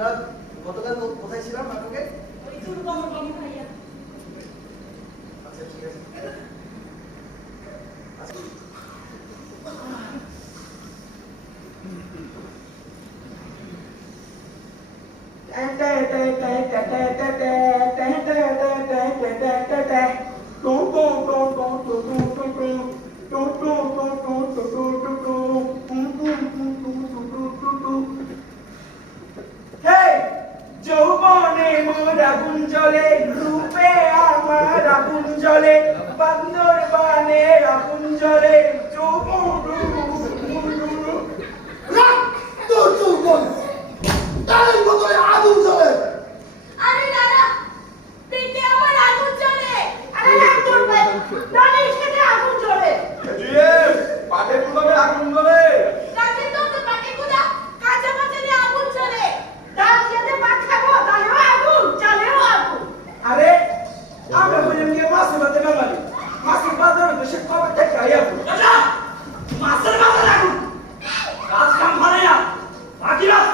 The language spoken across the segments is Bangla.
আমরা গতকাল কো- কোথায় ছিলাম নাটকে ওই দুর্গম বাবু ভাইয়া আচ্ছা ঠিক আছে আচ্ছা হেই আগুন জ্বলে বান্দর বানে আগুন জ্বলে যৌবন তোর যৌবন তার বদলে আগুন জ্বলে আরে দাদা পেটে আমার আগুন জ্বলে আরে রাগ করবে দাদা খেতে আগুন জ্বলে পাটে পুরবে আগুন জ্বলে রাতে তো তো পাটি কুদা কাঁচা মাছে দিয়ে আগুন জ্বলে ডাল খেতে ভাত খাব তাহলেও আগুন জ্বলেও আগুন আরে আমরা বললাম যে মাছের ভাতে বাঙালি মাছের ভাতে হইতো সে কবে থেকে আইয়া দাদা মাছের ভাতে আগুন কাজ কাম ভালো না বাকি মাছ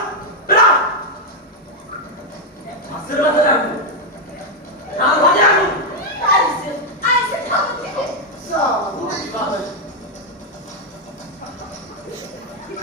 বেড়া মাছের ভাতে আগুন ডাল ভাতে আগুন আইসে আইসে খাব থেকে এ আইসে আম ঠিক আছে সে করতে কাজ করব কালিয়ে শুনব হ্যাঁ বাজারে যে জিনিসপত্র দাম সব কোনো গাড়ি আর ঘোরা লাগবে কাজে কাজে বেশি কথা বল কাজ কাম না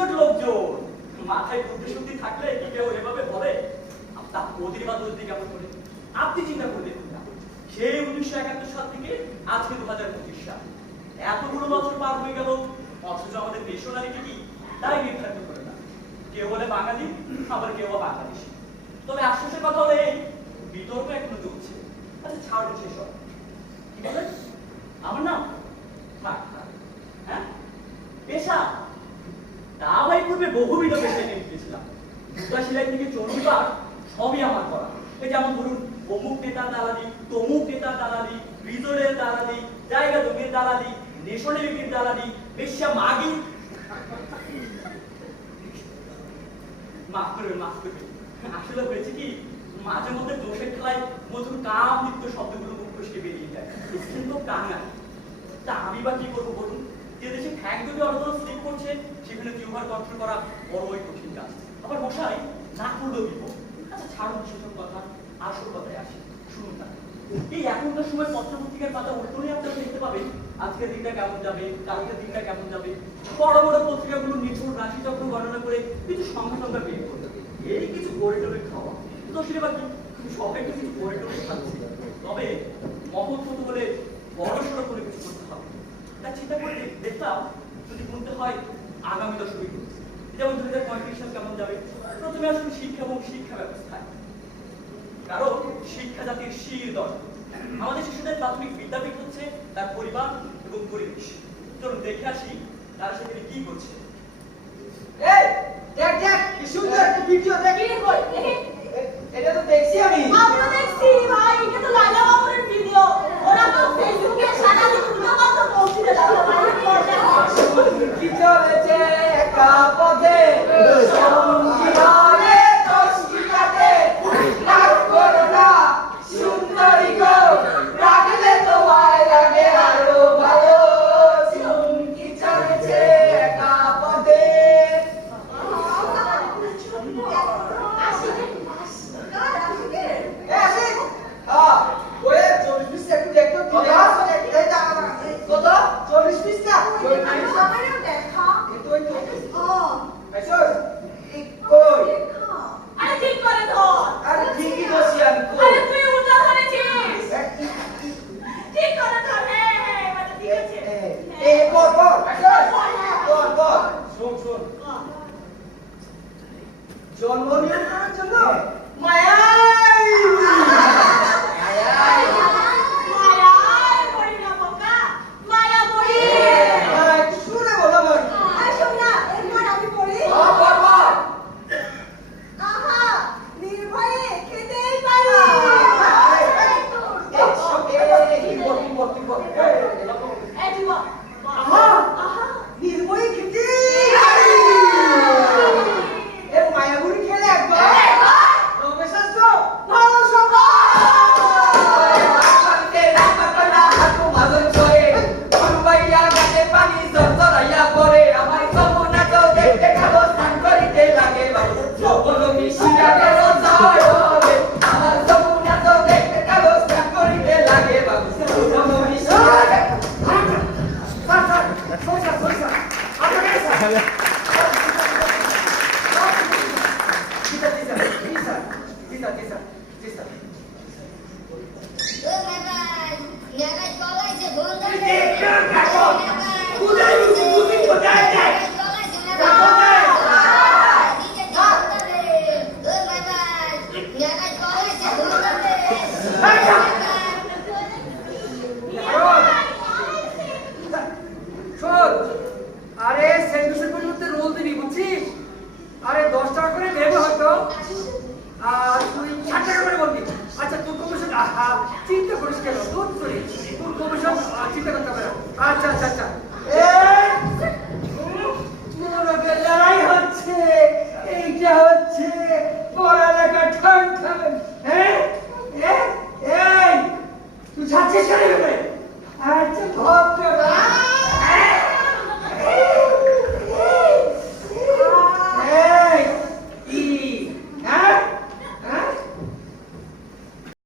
লোকজন। মাথায় বুদ্ধি শুদ্ধি থাকলে কি কেউ এভাবে বলে? মোদির বা দোষ করে? আপনি চিন্তা করে দেখুন না। সেই উনিশশো একাত্তর সাল থেকে আজকে দু হাজার পঁচিশ সাল। এতগুলো বছর পার হয়ে গেল, অথচ আমাদের নেশনালিটি কি তাই নির্ধারিত করে না। কেউ বলে বাঙালি, আবার কেউ বাংলাদেশ। তবে আশ্বাসের কথা হলে এই বিতর্ক এখনও চলছে আচ্ছা ছাড়ো সেসব কি বলে আমার নাম থাক থাক হ্যাঁ পেশা তা ভাই পূর্বে বহুবিধ পেশায় নিয়ে গেছিলাম জুতা সেলাই থেকে চর্বি পাট সবই আমার করা এই যেমন ধরুন, অমুক নেতার দালালি, তমুক নেতার দালালি রিজোর্টের দালালি, জায়গা জমির দালালি নেশনালিটির দালালি বেশ্যা মাগি মাফ করবেন মাফ করবেন। আসলে হয়েছে কি, মাঝে মধ্যে দোষের খেলায় মধুর কাম নিত্য শব্দগুলো মুখ ফসকে বেরিয়ে যায়। কিন্তু কাঙা তা আমি বা কি করব বলুন? যে দেশে ফ্যাক যদি অনবরত স্লিপ করছে, সেখানে টিউমার কন্ট্রোল করা বড়ই কঠিন কাজ। আবার মশাই না করলেও বিপদ। আচ্ছা ছাড়ুন সেসব কথা আসল কথায় আসি, শুনুন না। এই এখনকার সময় পত্রপত্রিকার পাতা উল্টোলে আপনারা দেখতে পাবেন, আজকের দিনটা কেমন যাবে, কালকের দিনটা কেমন যাবে। বড় বড় পত্রিকাগুলো নিঠুর রাশি চক্র গণনা করে কিছু সংখ্যা সংখ্যা বের করবে এই কিছু গড়ে টরে খাওয়া। তো সেটা কি সবাই কিছু গড়ে টরে খাচ্ছে। তবে মহৎ হতে হলে করে কিছু করতে হবে। তা চিন্তা করে দেখ- দেখলাম যদি বলতে হয়, আগামী দশকে যেমন দু হাজার পঁয়ত্রিশ সাল কেমন যাবে? প্রথমে আসলে শিক্ষা এবং শিক্ষা ব্যবস্থায়। কারণ শিক্ষা জাতির শির দল। আমাদের শিশুদের প্রাথমিক বিদ্যাপীঠ হচ্ছে তার পরিবার এবং পরিবেশ। চলুন দেখে আসি তারা সেখানে কি করছে। এই দেখ দেখ কি সুন্দর একটা ভিডিও দেখ। কি কই দেখি এটা তো দেখছি আমি। আমরা দেখছি ভাই John Morgan, chẳng đâu. Mày á, sir ji sir ji sir তুই যাচ্ছিস কেন? আচ্ছা ভদ্র